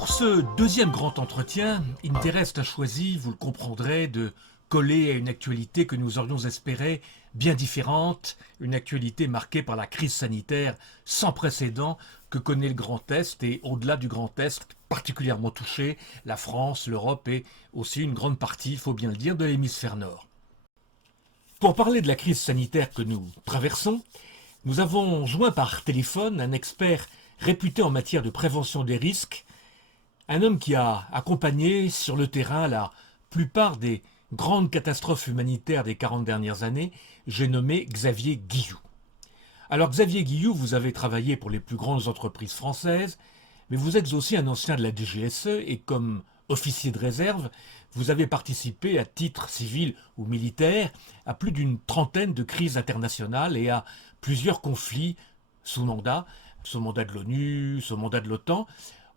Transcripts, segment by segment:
Pour ce deuxième grand entretien, Interest a choisi, vous le comprendrez, de coller à une actualité que nous aurions espéré bien différente, une actualité marquée par la crise sanitaire sans précédent que connaît le Grand Est et au-delà du Grand Est, particulièrement touché, la France, l'Europe et aussi une grande partie, il faut bien le dire, de l'hémisphère nord. Pour parler de la crise sanitaire que nous traversons, nous avons joint par téléphone un expert réputé en matière de prévention des risques, un homme qui a accompagné sur le terrain la plupart des grandes catastrophes humanitaires des 40 dernières années, j'ai nommé Xavier Guilloux. Alors Xavier Guilloux, vous avez travaillé pour les plus grandes entreprises françaises, mais vous êtes aussi un ancien de la DGSE et comme officier de réserve, vous avez participé à titre civil ou militaire à plus d'une trentaine de crises internationales et à plusieurs conflits sous mandat de l'ONU, sous mandat de l'OTAN.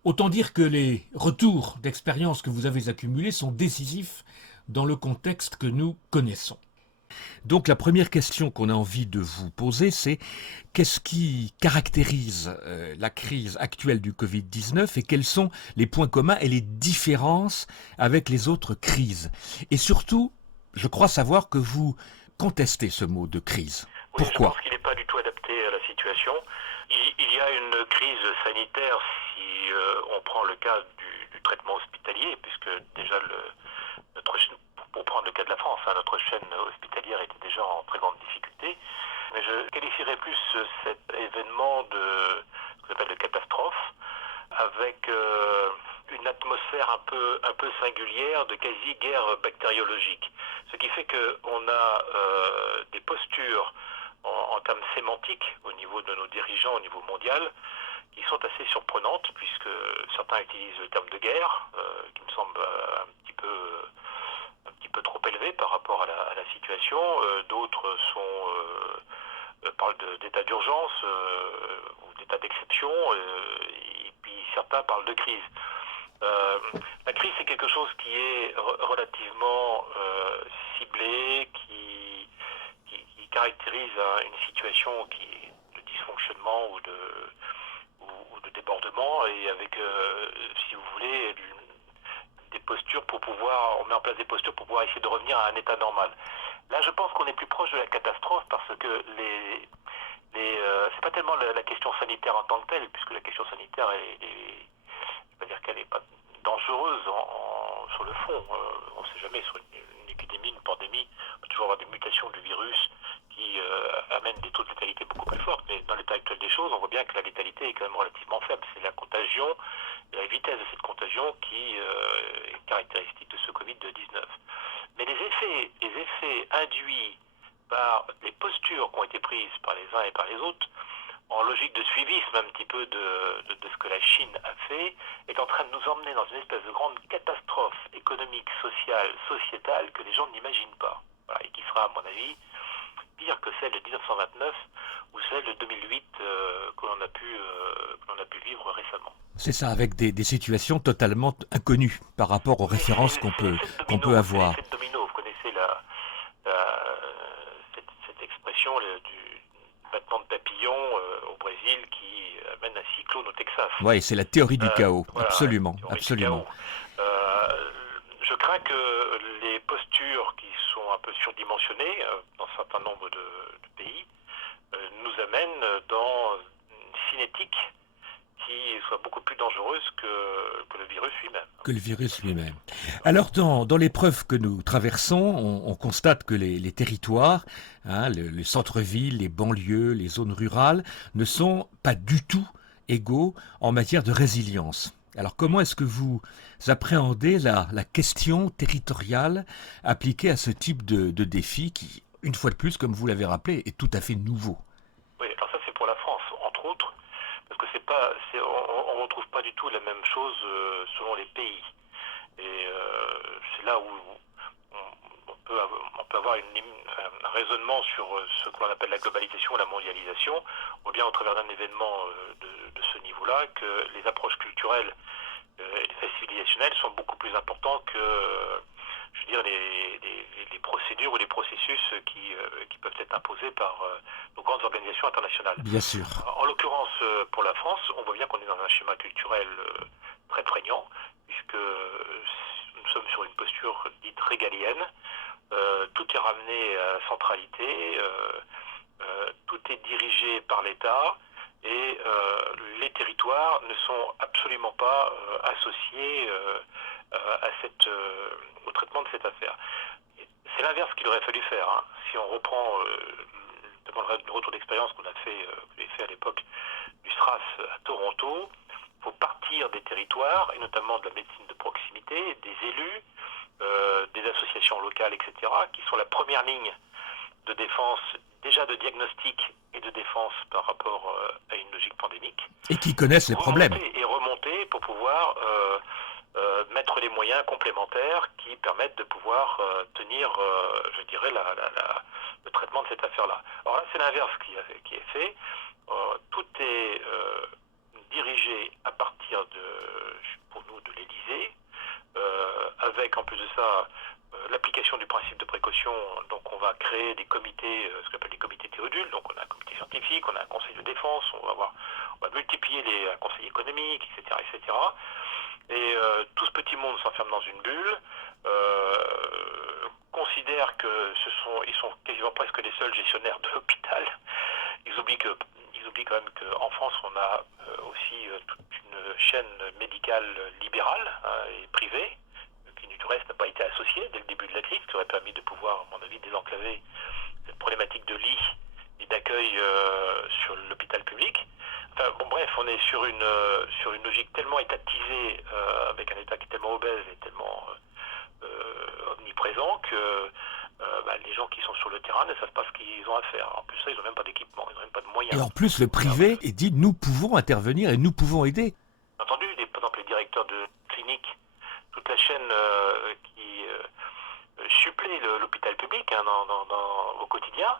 Autant dire que les retours d'expérience que vous avez accumulés sont décisifs dans le contexte que nous connaissons. Donc la première question qu'on a envie de vous poser, c'est qu'est-ce qui caractérise la crise actuelle du Covid-19 et quels sont les points communs et les différences avec les autres crises? Et surtout, je crois savoir que vous contestez ce mot de crise. Oui, Pourquoi? je pense qu'il n'est pas du tout adapté à la situation. Il y a une crise sanitaire si on prend le cas du traitement hospitalier, puisque déjà notre chaîne, pour prendre le cas de la France, notre chaîne hospitalière était déjà en très grande difficulté. Mais je qualifierais plus cet événement de ce qu'on appelle de catastrophe, avec une atmosphère un peu singulière de quasi-guerre bactériologique. Ce qui fait qu'on a des postures en termes sémantiques au niveau de nos dirigeants au niveau mondial qui sont assez surprenantes, puisque certains utilisent le terme de guerre, qui me semble un petit peu trop élevé par rapport à la situation. D'autres parlent d'état d'urgence ou d'état d'exception, et puis certains parlent de crise. La crise, c'est quelque chose qui est relativement ciblé, qui caractérise une situation qui est de dysfonctionnement ou de débordement, et avec, si vous voulez, des postures on met en place des postures pour pouvoir essayer de revenir à un état normal. Là, je pense qu'on est plus proche de la catastrophe parce que c'est pas tellement la question sanitaire en tant que telle, puisque la question sanitaire je vais pas dire qu'elle n'est pas dangereuse sur le fond. On ne sait jamais, sur une épidémie, une pandémie, on peut toujours avoir des mutations du virus qui amènent des taux de létalité beaucoup plus forts. Mais dans l'état actuel des choses, on voit bien que la létalité est quand même relativement faible. C'est la contagion et la vitesse de cette contagion qui est caractéristique de ce Covid-19. Mais les effets induits par les postures qui ont été prises par les uns et par les autres, en logique de suivisme un petit peu de ce que la Chine a fait, est en train de nous emmener dans une espèce de grande catastrophe économique, sociale, sociétale que les gens n'imaginent pas. Voilà, et qui sera, à mon avis, pire que celle de 1929 ou celle de 2008 que l'on a pu vivre récemment. C'est ça, avec des situations totalement inconnues par rapport aux références qu'on peut avoir. C'est l'effet domino. Vous connaissez cette expression du battement de papillon au Brésil qui amène un cyclone au Texas. Oui, c'est la théorie du chaos, Voilà, absolument, théorie du absolument. chaos. Je crains que les postures qui sont un peu surdimensionnées dans un certain nombre de pays nous amènent dans une cinétique qui soit beaucoup plus dangereuse que le virus lui-même. Que le virus lui-même. Alors, dans l'épreuve que nous traversons, on constate que les territoires, le centre-ville, les banlieues, les zones rurales, ne sont pas du tout égaux en matière de résilience. Alors, comment est-ce que vous appréhendez la question territoriale appliquée à ce type de défi qui, une fois de plus, comme vous l'avez rappelé, est tout à fait nouveau? Oui, alors ça c'est pour la France, entre autres, parce que on retrouve pas du tout la même chose selon les pays. Et c'est là où on peut avoir un raisonnement sur ce qu'on appelle la globalisation, la mondialisation. On voit bien au travers d'un événement de ce niveau-là que les approches culturelles et les faits civilisationnels sont beaucoup plus importants que je veux dire, les procédures ou les processus qui peuvent être imposés par nos grandes organisations internationales. Bien sûr. En l'occurrence, pour la France, on voit bien qu'on est dans un schéma culturel très prégnant, puisque nous sommes sur une posture dite régalienne. Tout est ramené à la centralité, tout est dirigé par l'État et les territoires ne sont absolument pas associés au traitement de cette affaire. C'est l'inverse qu'il aurait fallu faire. Hein. Si on reprend le retour d'expérience que j'ai fait à l'époque du SRAS à Toronto, il faut partir des territoires, et notamment de la médecine de proximité, des élus, des associations locales, etc., qui sont la première ligne de défense, déjà de diagnostic et de défense par rapport à une logique pandémique. Et qui connaissent les problèmes. Et remonter pour pouvoir mettre les moyens complémentaires qui permettent de pouvoir tenir, je dirais, le traitement de cette affaire-là. Alors là, c'est l'inverse qui est fait. Tout est dirigé à partir pour nous, de l'Élysée, avec en plus de ça l'application du principe de précaution. Donc on va créer des comités, ce qu'on appelle des comités théodules. Donc on a un comité scientifique, on a un conseil de défense, on va multiplier les conseils économiques, etc., etc. Et tout ce petit monde s'enferme dans une bulle, considère que ils sont quasiment presque les seuls gestionnaires de l'hôpital. Ils oublient quand même qu'en France, on a aussi toute une chaîne médicale libérale et privée, qui du reste n'a pas été associée dès le début de la crise, qui aurait permis de pouvoir, à mon avis, désenclaver cette problématique de lits et d'accueil sur l'hôpital public. Enfin, bon, bref, on est sur une logique tellement étatisée, avec un État qui est tellement obèse et tellement omniprésent que les gens qui sont sur le terrain ne savent pas ce qu'ils ont à faire. En plus, ça, ils n'ont même pas d'équipement, ils n'ont même pas de moyens. Et en plus, le privé est dit nous pouvons intervenir et nous pouvons aider. Entendu, par exemple, les directeurs de cliniques, toute la chaîne qui supplée l'hôpital public au quotidien,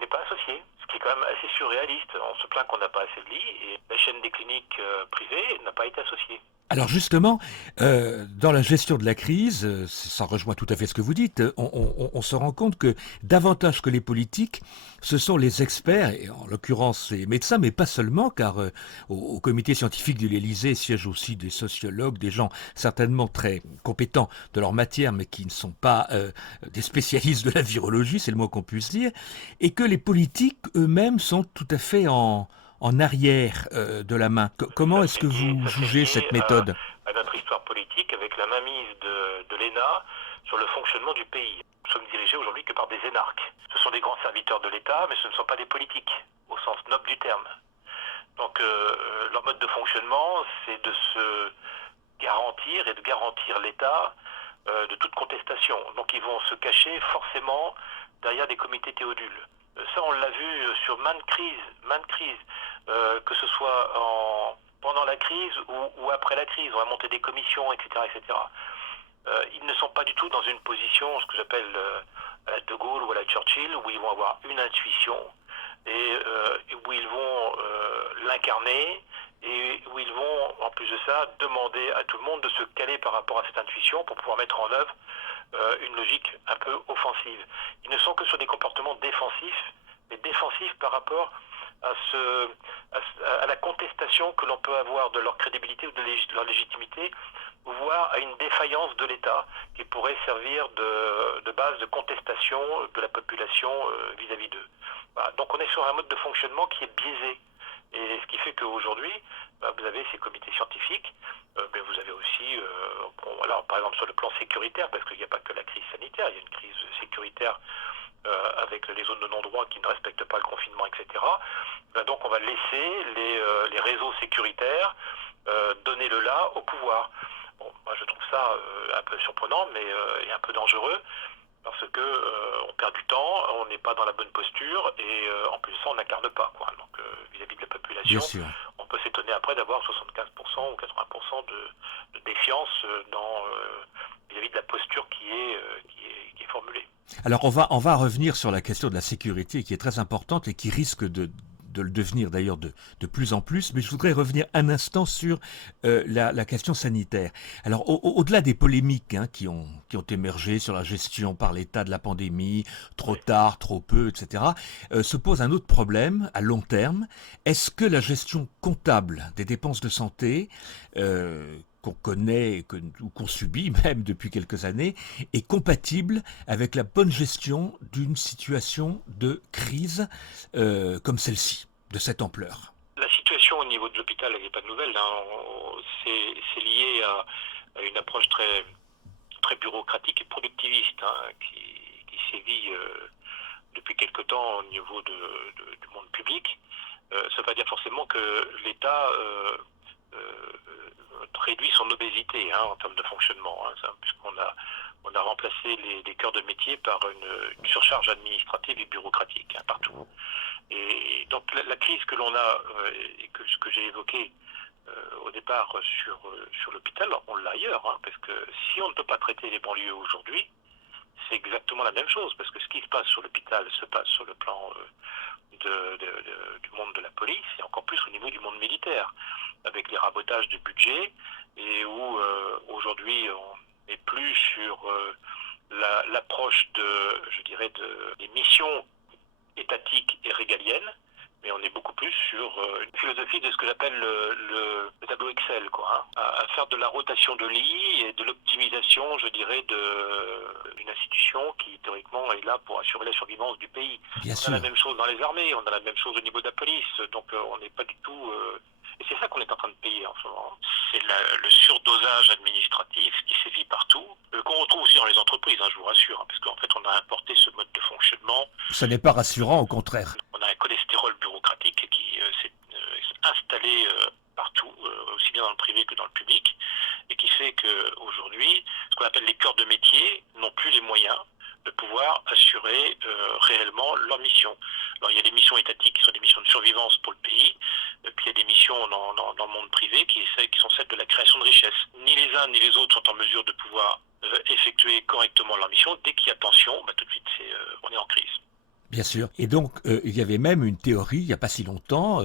n'est pas associée, ce qui est quand même assez surréaliste. On se plaint qu'on n'a pas assez de lits et la chaîne des cliniques privées n'a pas été associée. Alors justement, dans la gestion de la crise, ça rejoint tout à fait ce que vous dites, on se rend compte que davantage que les politiques, ce sont les experts, et en l'occurrence les médecins, mais pas seulement, car au comité scientifique de l'Élysée siègent aussi des sociologues, des gens certainement très compétents de leur matière, mais qui ne sont pas des spécialistes de la virologie, c'est le mot qu'on puisse dire, et que les politiques eux-mêmes sont tout à fait en arrière de la main. Comment est-ce que vous jugez cette méthode ? À notre histoire politique, avec la mainmise de l'ENA sur le fonctionnement du pays. Nous sommes dirigés aujourd'hui que par des énarques. Ce sont des grands serviteurs de l'État, mais ce ne sont pas des politiques, au sens noble du terme. Donc leur mode de fonctionnement, c'est de se garantir et de garantir l'État de toute contestation. Donc ils vont se cacher forcément derrière des comités théodules. Ça, on l'a vu sur maintes crises, que ce soit pendant la crise ou après la crise. On va monter des commissions, etc., etc. Ils ne sont pas du tout dans une position, ce que j'appelle à la De Gaulle ou à la Churchill, où ils vont avoir une intuition et où ils vont l'incarner et où ils vont, en plus de ça, demander à tout le monde de se caler par rapport à cette intuition pour pouvoir mettre en œuvre une logique un peu offensive. Ils ne sont que sur des comportements défensifs, mais défensifs par rapport à la contestation que l'on peut avoir de leur crédibilité ou de leur légitimité, voire à une défaillance de l'État qui pourrait servir de base de contestation de la population vis-à-vis d'eux. Voilà. Donc on est sur un mode de fonctionnement qui est biaisé. Et ce qui fait qu'aujourd'hui, vous avez ces comités scientifiques, mais vous avez aussi, alors par exemple sur le plan sécuritaire, parce qu'il n'y a pas que la crise sanitaire, il y a une crise sécuritaire avec les zones de non-droit qui ne respectent pas le confinement, etc. Donc on va laisser les réseaux sécuritaires donner le là au pouvoir. Bon, moi je trouve ça un peu surprenant, mais et un peu dangereux. Parce que on perd du temps, on n'est pas dans la bonne posture et en plus de ça on n'incarne pas, quoi. Donc vis-à-vis de la population, on peut s'étonner après d'avoir 75% ou 80% de défiance vis-à-vis de la posture qui est formulée. Alors on va revenir sur la question de la sécurité qui est très importante et qui risque de de le devenir d'ailleurs de plus en plus, mais je voudrais revenir un instant sur la question sanitaire. Alors au-delà des polémiques qui ont émergé sur la gestion par l'État de la pandémie, trop Oui. tard, trop peu, etc., se pose un autre problème à long terme. Est-ce que la gestion comptable des dépenses de santé qu'on connaît ou qu'on subit même depuis quelques années est compatible avec la bonne gestion d'une situation de crise comme celle-ci, de cette ampleur? La situation au niveau de l'hôpital, elle n'est pas nouvelle, hein. C'est lié à une approche très bureaucratique et productiviste, hein, qui sévit depuis quelque temps au niveau du monde public. Ça ne veut pas dire forcément que l'État réduit son obésité, hein, en termes de fonctionnement, hein, on a remplacé les cœurs de métier par une surcharge administrative et bureaucratique, hein, partout. Et donc la crise que l'on a et que j'ai évoquée au départ sur l'hôpital, on l'a ailleurs, hein, parce que si on ne peut pas traiter les banlieues aujourd'hui, c'est exactement la même chose, parce que ce qui se passe sur l'hôpital se passe sur le plan du monde de la police, et encore plus au niveau du monde militaire, avec les rabotages de budget, et où aujourd'hui on n'est plus sur l'approche je dirais, des missions étatiques et régaliennes, mais on est beaucoup plus sur une philosophie de ce que j'appelle le tableau Excel, quoi, hein, à faire de la rotation de lits et de l'optimisation, je dirais, d'une institution qui théoriquement est là pour assurer la survivance du pays. Bien On a la sûr. même chose dans les armées, on a la même chose au niveau de la police, donc on n'est pas du tout... et c'est ça qu'on est en train de payer en ce moment. C'est le surdosage administratif qui sévit partout, qu'on retrouve aussi dans les entreprises, hein, je vous rassure, hein, parce qu'en fait on a importé ce mode de fonctionnement. Ça n'est pas rassurant, au contraire. On a un cholestérol bureaucratique qui s'est installé partout, aussi bien dans le privé que dans le public, et qui fait qu'aujourd'hui, ce qu'on appelle les cœurs de métier n'ont plus les moyens de pouvoir assurer réellement leur mission. Alors il y a des missions étatiques qui sont des missions de survivance pour le pays, puis il y a des missions dans le monde privé qui sont celles de la création de richesse. Ni les uns ni les autres sont en mesure de pouvoir effectuer correctement leur mission. Dès qu'il y a tension, tout de suite on est en crise. Bien sûr. Et donc, il y avait même une théorie, il n'y a pas si longtemps,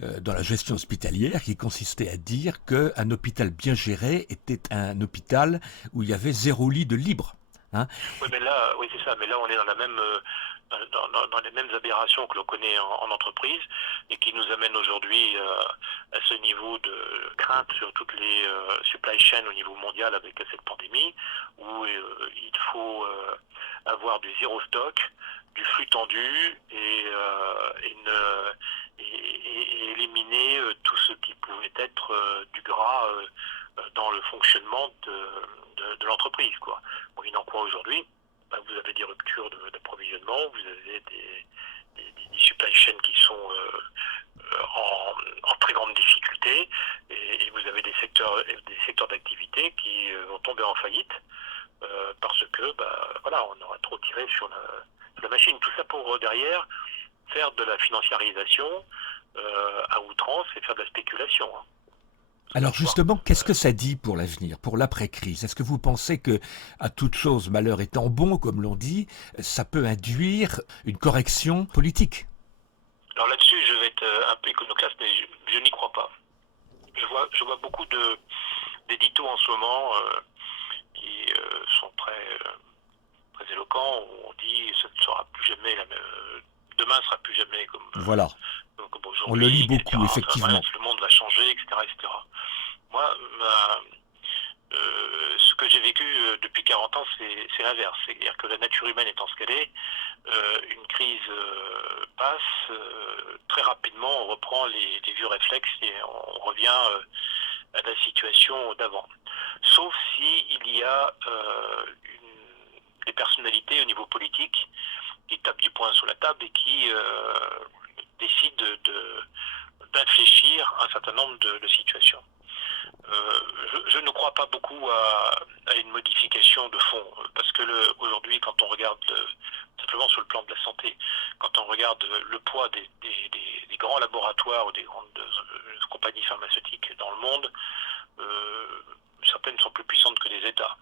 dans la gestion hospitalière, qui consistait à dire qu'un hôpital bien géré était un hôpital où il y avait 0 lit de libre. Hein. Oui, mais là, oui, c'est ça. Mais là, on est dans la même, dans les mêmes aberrations que l'on connaît en entreprise et qui nous amènent aujourd'hui à ce niveau de crainte sur toutes les supply chains au niveau mondial avec cette pandémie, où il faut avoir du zéro stock, du flux tendu et éliminer tout ce qui pouvait être du gras dans le fonctionnement de l'entreprise, quoi. Moyennant quoi aujourd'hui, vous avez des ruptures d'approvisionnement, vous avez des supply chains qui sont en très grande difficulté, et vous avez des secteurs d'activité qui vont tomber en faillite parce que voilà, on aura trop tiré sur la machine. Tout ça pour derrière faire de la financiarisation à outrance et faire de la spéculation, hein. Alors justement, qu'est-ce que ça dit pour l'avenir, pour l'après-crise? Est-ce que vous pensez que, à toute chose, malheur étant bon, comme l'on dit, ça peut induire une correction politique? Alors là-dessus, je vais être un peu iconoclaste, mais je n'y crois pas. Je vois beaucoup d'éditos en ce moment qui sont très éloquents, où on dit que ça ne sera plus jamais la même... Demain sera plus jamais Voilà, comme on le lit aujourd'hui, beaucoup, etc. effectivement. Le monde va changer, etc., etc. Moi, ce que j'ai vécu depuis 40 ans, c'est l'inverse. C'est-à-dire que la nature humaine étant ce qu'elle est, une crise passe, très rapidement on reprend les vieux réflexes et on revient à la situation d'avant. Sauf si il y a des personnalités au niveau politique qui tapent du poing sur la table et qui décident d'infléchir un certain nombre de situations. Je ne crois pas beaucoup à une modification de fond, parce que aujourd'hui, quand on regarde simplement sur le plan de la santé, quand on regarde le poids des grands laboratoires ou des grandes compagnies pharmaceutiques dans le monde, certaines sont plus puissantes que les États.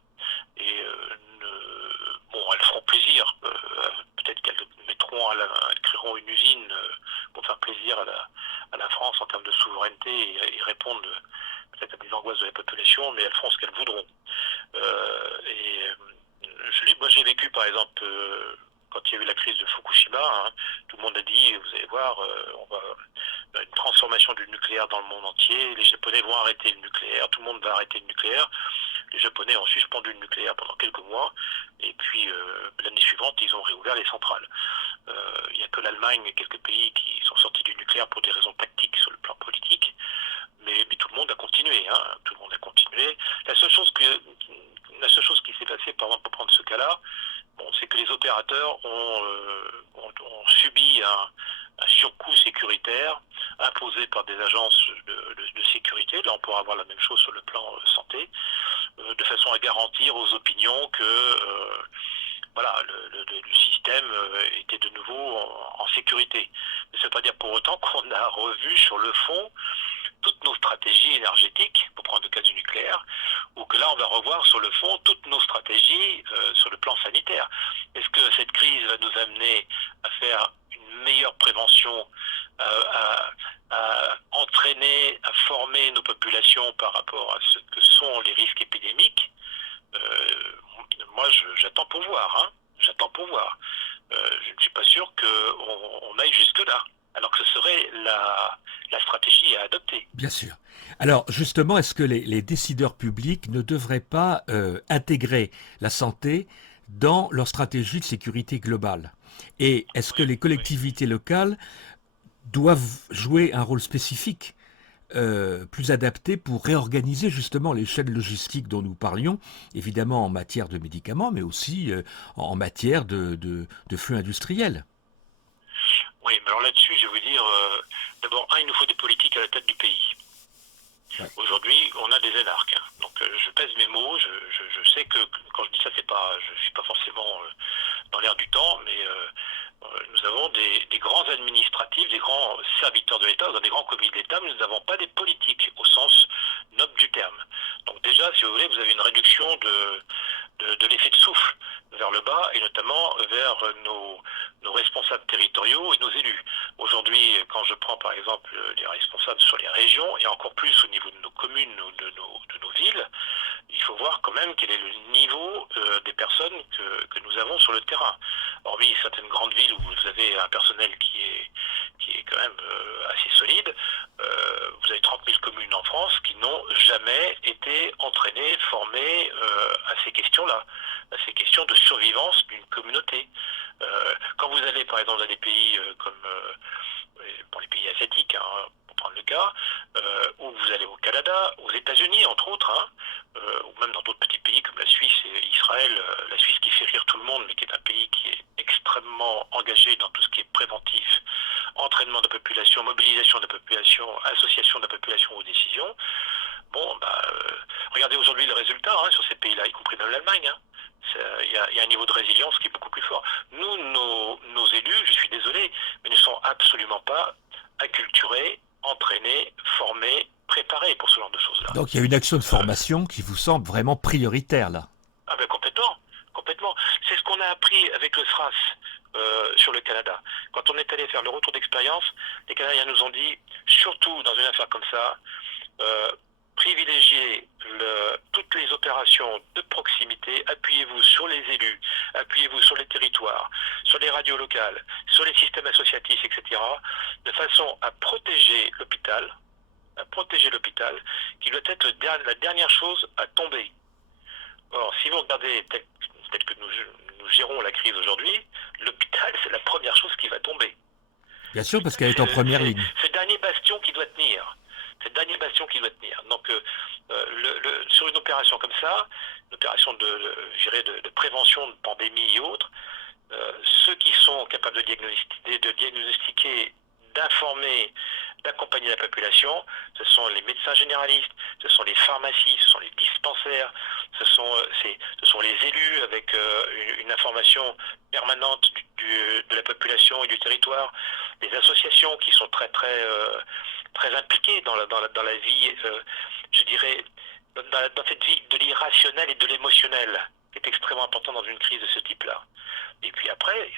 Et elles feront plaisir. Peut-être qu'elles créeront une usine pour faire plaisir à la France en termes de souveraineté et répondre peut-être à des angoisses de la population, mais elles feront ce qu'elles voudront. Moi j'ai vécu par exemple quand il y a eu la crise de Fukushima, hein, tout le monde a dit, vous allez voir, on va une transformation du nucléaire dans le monde entier, les Japonais vont arrêter le nucléaire, tout le monde va arrêter le nucléaire. Les Japonais ont suspendu le nucléaire pendant quelques mois, et puis l'année suivante, ils ont réouvert les centrales. Il n'y a que l'Allemagne et quelques pays qui sont sortis du nucléaire pour des raisons tactiques sur le plan politique, mais tout le monde a continué. Hein, tout le monde a continué. La seule chose qui s'est passée, par exemple, pour prendre ce cas-là, c'est que les opérateurs ont subi un surcoût sécuritaire imposé par des agences de sécurité. Là, on pourra avoir la même chose sur le plan santé, de façon à garantir aux opinions que voilà, le système était de nouveau en sécurité. Mais ça ne veut pas dire pour autant qu'on a revu sur le fond toutes nos stratégies énergétiques, pour prendre le cas du nucléaire, ou que là on va revoir sur le fond toutes nos stratégies sur le plan sanitaire. Est-ce que cette crise va nous amener à faire une meilleure prévention, à entraîner, à former nos populations par rapport à ce que sont les risques épidémiques? Moi j'attends pour voir, hein. J'attends pour voir. Je ne suis pas sûr qu'on aille jusque-là, alors que ce serait la stratégie à adopter. Bien sûr. Alors justement, est-ce que les décideurs publics ne devraient pas intégrer la santé dans leur stratégie de sécurité globale? Et est-ce que les collectivités locales doivent jouer un rôle spécifique plus adapté pour réorganiser justement les chaînes logistiques dont nous parlions, évidemment en matière de médicaments, mais aussi en matière de flux industriels? Oui, mais alors là-dessus, je vais vous dire, d'abord, il nous faut des politiques à la tête du pays. Ouais. Aujourd'hui, on a des énarques. Hein. Donc, je pèse mes mots. Je sais que quand je dis ça, je suis pas forcément dans l'air du temps, mais nous avons des grands administratifs, des grands serviteurs de l'État, dans des grands comités de l'État, mais nous n'avons pas des politiques au sens noble du terme. Donc déjà, si vous voulez, vous avez une réduction de l'effet de souffle vers le bas, et notamment vers nos responsables territoriaux et nos élus. Aujourd'hui, quand je prends par exemple les responsables sur les régions, et encore plus au niveau de nos communes ou de nos villes, il faut voir quand même quel est le niveau des personnes que nous avons sur le terrain. Hormis certaines grandes villes où vous avez un personnel qui est quand même assez solide, vous avez 30 000 communes en France qui n'ont jamais été entraînées, formées à ces questions-là, à ces questions de survivance d'une communauté. Quand vous allez par exemple dans des pays comme pour les pays asiatiques, hein, pour prendre le cas, ou vous allez au Canada, aux États-Unis entre autres, hein, ou même dans d'autres petits pays comme la Suisse et Israël, la Suisse qui fait rire tout le monde, mais qui est un pays qui est extrêmement engagé dans tout ce qui est préventif, entraînement de la population, mobilisation de la population, association de la population aux décisions. Regardez aujourd'hui le résultat hein, sur ces pays-là, y compris même l'Allemagne. Hein. Il y a un niveau de résilience qui est beaucoup plus fort. Nous, nos élus, je suis désolé, mais ne sont absolument pas acculturés, entraînés, formés, préparés pour ce genre de choses-là. Donc il y a une action de formation qui vous semble vraiment prioritaire là. Ah ben complètement. C'est ce qu'on a appris avec le SRAS sur le Canada. Quand on est allé faire le retour d'expérience, les Canadiens nous ont dit, surtout dans une affaire comme ça, privilégiez toutes les opérations de proximité, appuyez-vous sur les élus, appuyez-vous sur les territoires, sur les radios locales, sur les systèmes associatifs, etc., de façon à protéger l'hôpital, qui doit être la dernière chose à tomber. Or, si vous regardez tel que nous gérons la crise aujourd'hui, l'hôpital, c'est la première chose qui va tomber. Bien sûr, parce qu'elle est en première ligne. C'est le dernier bastion qui doit tenir. Donc, sur une opération comme ça, une opération de prévention de pandémie et autres, ceux qui sont capables de diagnostiquer, d'informer, d'accompagner la population, ce sont les médecins généralistes, ce sont les pharmacies, ce sont les dispensaires, ce sont les élus avec une information permanente de la population et du territoire, les associations qui sont très impliquées dans la vie, je dirais, dans cette vie de l'irrationnel et de l'émotionnel. qui est extrêmement important dans une crise de ce type-là. Et puis après,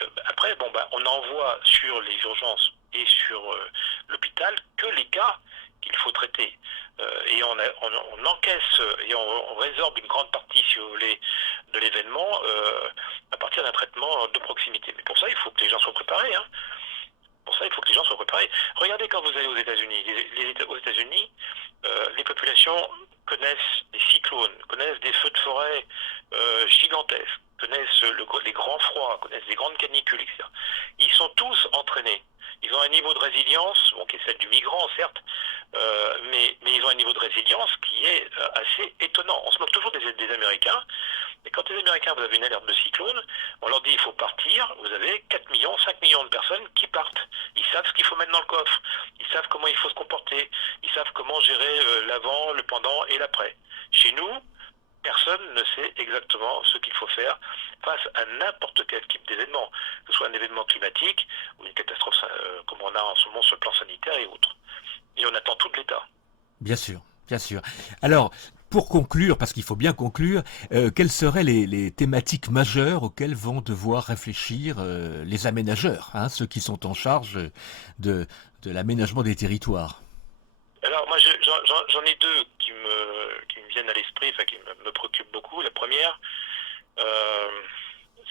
on n'envoie sur les urgences et sur l'hôpital que les cas qu'il faut traiter. Et on encaisse et on résorbe une grande partie, si vous voulez, de l'événement à partir d'un traitement de proximité. Mais pour ça, il faut que les gens soient préparés. Hein. Pour ça, il faut que les gens soient préparés. Regardez quand vous allez aux États-Unis. Aux États-Unis, les populations connaissent des cyclones, connaissent des feux de forêt gigantesques, connaissent les grands froids, connaissent des grandes canicules, etc. Ils sont tous entraînés. Ils ont un niveau de résilience, bon, qui est celle du migrant, certes, mais ils ont un niveau de résilience qui est assez étonnant. On se moque toujours des Américains, mais quand les Américains, vous avez une alerte de cyclone, on leur dit il faut partir, vous avez 4 millions, 5 millions de personnes qui partent. Ils savent ce qu'il faut mettre dans le coffre, ils savent comment il faut se comporter, ils savent comment gérer l'avant, le pendant et l'après. Chez nous, personne ne sait exactement ce qu'il faut faire face à n'importe quel type d'événement, que ce soit un événement climatique ou une catastrophe comme on a en ce moment sur le plan sanitaire et autres. Et on attend tout de l'État. Bien sûr, bien sûr. Alors, pour conclure, parce qu'il faut bien conclure, quelles seraient les thématiques majeures auxquelles vont devoir réfléchir les aménageurs, hein, ceux qui sont en charge de l'aménagement des territoires? Alors moi j'en ai deux qui me viennent à l'esprit, enfin qui me préoccupent beaucoup. La première, euh,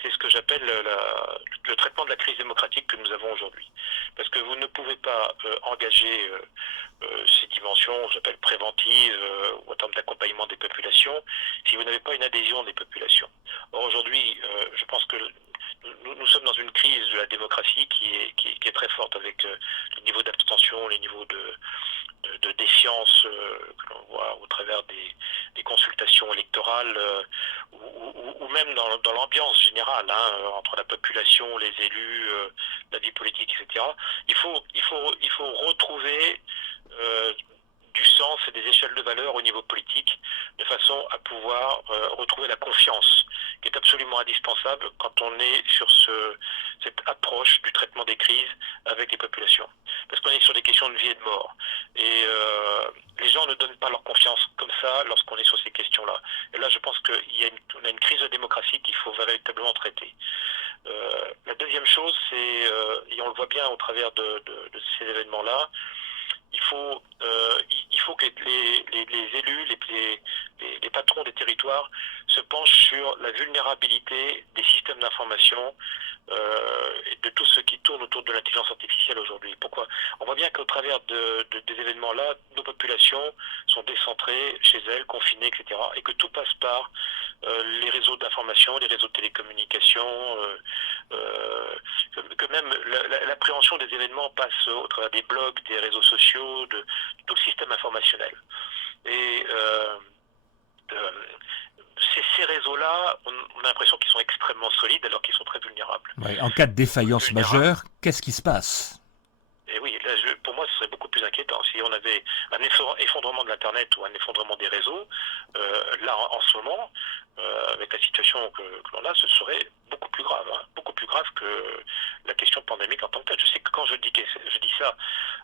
c'est ce que j'appelle le traitement de la crise démocratique que nous avons aujourd'hui. Parce que vous ne pouvez pas engager ces dimensions, j'appelle préventives, ou en termes d'accompagnement des populations, si vous n'avez pas une adhésion des populations. Or aujourd'hui, je pense que nous sommes dans une crise de la démocratie qui est très forte avec les niveaux d'abstention, les niveaux de défiance que l'on voit au travers des consultations électorales ou même dans l'ambiance générale entre la population, les élus, la vie politique, etc. Il faut retrouver du sens et des échelles de valeur au niveau politique de façon à pouvoir retrouver la confiance qui est absolument indispensable quand on est sur cette approche du traitement des crises avec les populations. Parce qu'on est sur des questions de vie et de mort. Et les gens ne donnent pas leur confiance comme ça lorsqu'on est sur ces questions-là. Et là, je pense qu'on a une crise de démocratie qu'il faut véritablement traiter. La deuxième chose, c'est, et on le voit bien au travers de ces événements-là, il faut que les élus, les patrons des territoires se penchent sur la vulnérabilité des systèmes d'information et de tout ce qui tourne autour de l'intelligence artificielle aujourd'hui. Pourquoi? On voit bien qu'au travers des événements-là, nos populations sont décentrées chez elles, confinées, etc. Et que tout passe par les réseaux d'information, les réseaux de télécommunications, que même l'appréhension des événements passe au travers des blogs, des réseaux sociaux, de tout le système informationnel. Et ces réseaux-là, on a l'impression qu'ils sont extrêmement solides alors qu'ils sont très vulnérables. Ouais, en cas de défaillance majeure, qu'est-ce qui se passe? Et oui, là, pour moi, ce serait beaucoup plus inquiétant. Si on avait un effondrement de l'Internet ou un effondrement des réseaux, là, en ce moment, avec la situation que l'on a, ce serait beaucoup plus grave. Hein, beaucoup plus grave que la question pandémique en tant que telle. Je sais que quand je dis ça,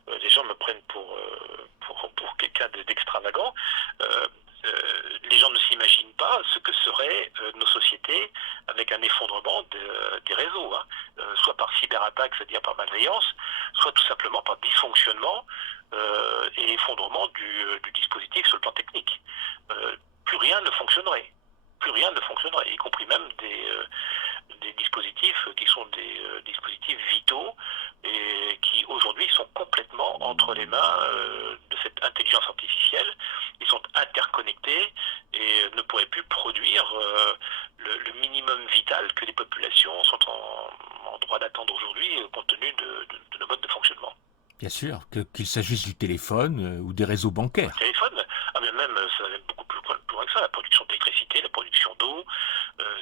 les gens me prennent pour quelqu'un d'extravagant. Les gens ne s'imaginent pas ce que seraient nos sociétés avec un effondrement des réseaux, hein, soit par cyberattaque, c'est-à-dire par malveillance, soit tout simplement par dysfonctionnement et effondrement du dispositif sur le plan technique. Plus rien ne fonctionnerait. Plus rien ne fonctionnerait, y compris même des dispositifs qui sont des dispositifs vitaux et qui aujourd'hui sont complètement entre les mains de cette intelligence artificielle. Ils sont interconnectés et ne pourraient plus produire le minimum vital que les populations sont en droit d'attendre aujourd'hui compte tenu de nos modes de fonctionnement. Bien sûr, qu'il s'agisse du téléphone ou des réseaux bancaires. Le téléphone, mais même ça va être beaucoup plus loin que ça, la production d'électricité, la production d'eau,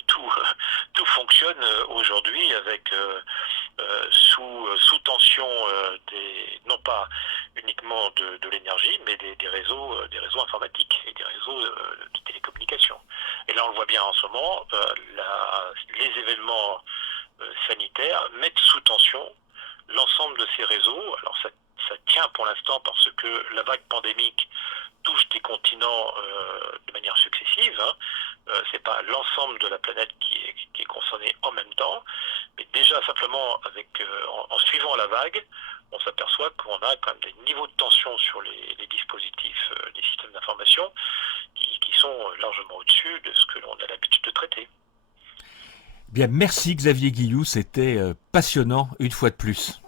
tout fonctionne aujourd'hui avec sous tension non pas uniquement de l'énergie, mais des réseaux informatiques et des réseaux de télécommunications. Et là on le voit bien en ce moment, les événements sanitaires mettent sous tension l'ensemble de ces réseaux. Alors ça tient pour l'instant parce que la vague pandémique touche des continents de manière successive. Hein. C'est pas l'ensemble de la planète qui est concerné en même temps, mais déjà simplement en suivant la vague, on s'aperçoit qu'on a quand même des niveaux de tension sur les dispositifs, les systèmes d'information qui sont largement au-dessus de ce que l'on a l'habitude de traiter. Bien, merci Xavier Guilloux, c'était passionnant une fois de plus.